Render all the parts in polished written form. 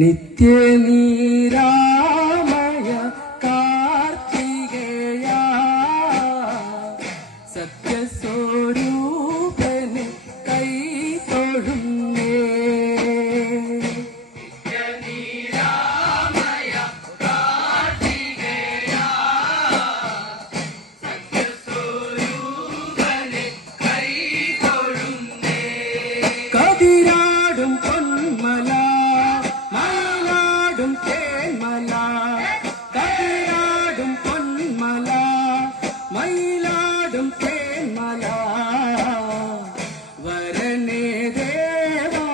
നിത്യ നീരാമയ കാർത്തികേയ സത്യസ്വരൂപനെ കൈ തൊഴുന്നേ. കതിരാടും പൊന്മല മയിലാടും തേന്മല, കതിരാടും പൊന്മല മയിലാടും തേന്മല, വരണേ ദേവാ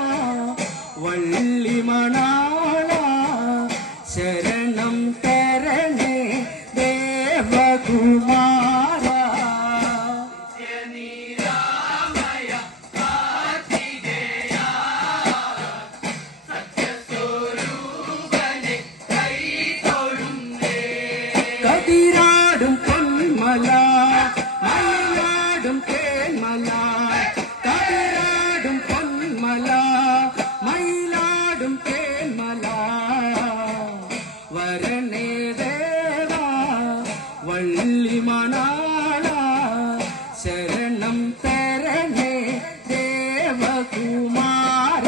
വള്ളിമണാള ശരണം തരണേ ദേവകുമാര. കതിരാടും പൊന്മല മയിലാടും തേന്മല, കതിരാടും പൊന്മല മയിലാടും തേന്മല, വരണേ ദേവാ വള്ളിമണാള ശരണം തരണേ ദേവകുമാര.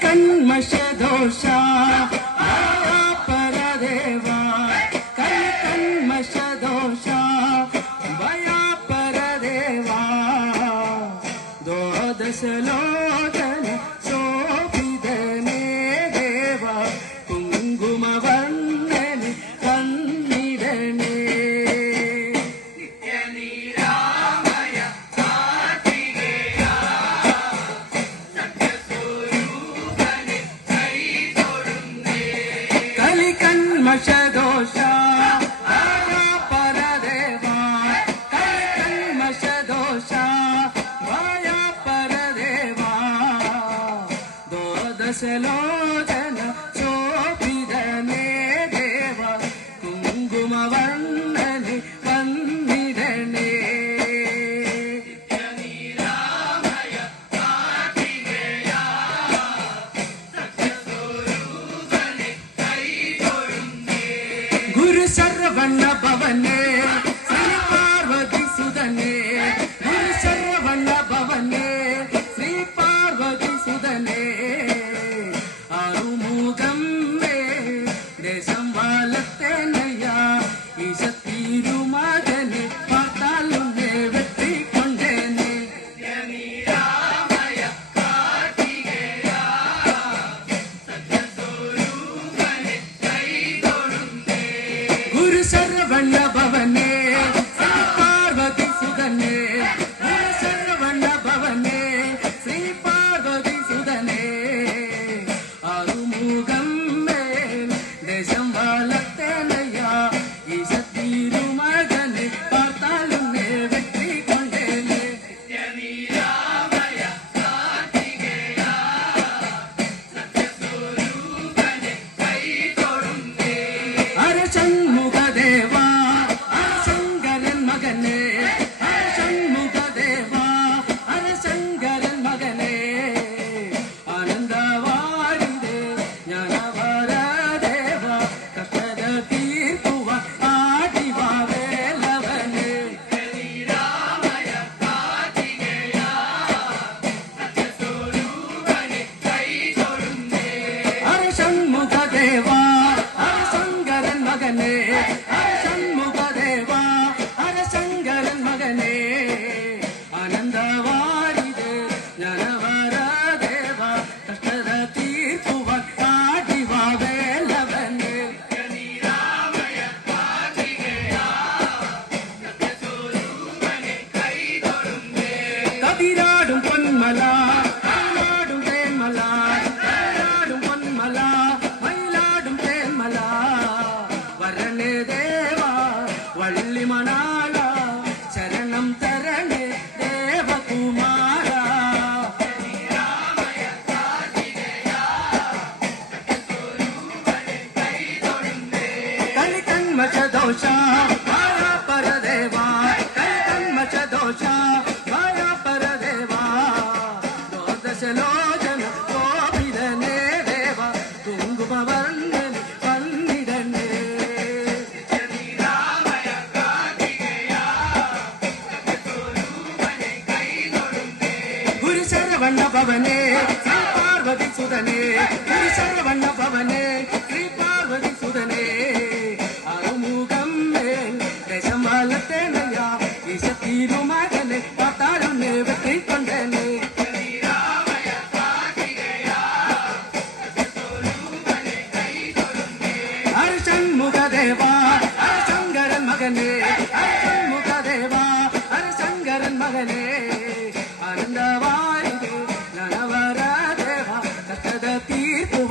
കലികന്മഷദോഷ ഭയാപരദേവ, കലികന്മഷദോഷ ഭയാപരദേവ, ദ്വാദശലോചന ശോഭിതനേ ദേവ കുങ്കുമവർണ്ണനി വന്നിടനേ. കലികന്മഷദോഷ ഭയാപരദേവ, കലികന്മഷദോഷ ഭയാപരദേവ, ദ്വാദശലോചന ശോഭിതനേ ദേവ കുങ്കുമവർണ്ണനി വന്നിടനേ. ഗുരു ശരവണ ഭവനേ ശ്രീ പാർവതി സുതനേ, ഗുരു ശരവണ ഭവനേ ശ്രീ പാർവതി സുതനേ, ആറുമുഖം മേ ദേശം വാലത്തേനയ്യ ഈശത്തിരുമകനെ പാർത്താലുന്നേ വെട്ടിക്കൊണ്ടേനെ. ഗുരു ശരവണ ഭവനേ ശ്രീ പാർവതി സുതനേ, ഗുരു ശരവണ ഭവനേ ശ്രീ പാർവതി സുതനേ, ആറുമുഖം മേൽ ദേശം വാലത്തേനയ്യ ഈശത്തിരുമകനെ പാർത്താലുന്നേ വെട്ടിക്കൊണ്ടേനെ. ഹര ഷൺമുഖദേവ ഹര ശങ്കരൻ മകനേ, ഹര ഷൺമുഖദേവ ഹര ശങ്കരൻ മകനേ, ആനന്ദവാരിതേ ജ്ഞാനവരദേവ കഷ്ടത തീർക്കുവാൻ ആദിവാവേലവനേ. ഹര ഷൺമുഖദേവ ഹര ശങ്കരൻ മകനേ, ഹര ഷൺമുഖദേവ ഹര ശങ്കരൻ മകനേ, ആനന്ദവാരിതേ ജ്ഞാനവരദേവ കഷ്ടത തീർക്കുവാൻ ആദിവാവേലവനേ. കതിരാടും പൊന്മല മയിലാടും തേന്മല, കതിരാടും പൊന്മല മയിലാടും തേന്മല, വരണേ ദേവാ വള്ളിമണാള ശരണം തരണേ ദേവകുമാര. കലികന്മഷദോഷ ಕಲ್ಕನ್ಮಷ ದೋಷ ಭಯ ಪರದೇವ ಕಲ್ಕನ್ಮಷ ದೋಷ ಭಯ ಪರದೇವ ದ್ವಾದಶಲೋಚನ ಗೋಪಿದನೇ ದೇವ ಕುಂಕುಮ ವರ್ಣನೆ ಪನ್ನಿಡನೆ ಗುರು ಶರವಣ್ಣ ಭವನೇ ಶ್ರೀ ಪಾರ್ವತಿ ಸುಧನೆ ಗುರು ಶರವಣ್ಣ ಭವನೇ ಶ್ರೀ ಪಾರ್ವತಿ ಸುಧನೆ ಅರುಮುಗಮ್ಮೆ ದೇಶಮಾಲತ್ತೇನಯ್ಯ ಈಶ ತೀರು ಮಗನೆ ಪಾತಾಳನ್ನೇ வெற்றிக்கொண்டேனே ஹரிசண்முகதேவா ஹரிசங்கரன் மகனே ஹரிசண்முகதேவா ஹரிசங்கரன் மகனே ஆனந்தவாயுதே நனவர தேவா சத்தத தீர்ப்புவ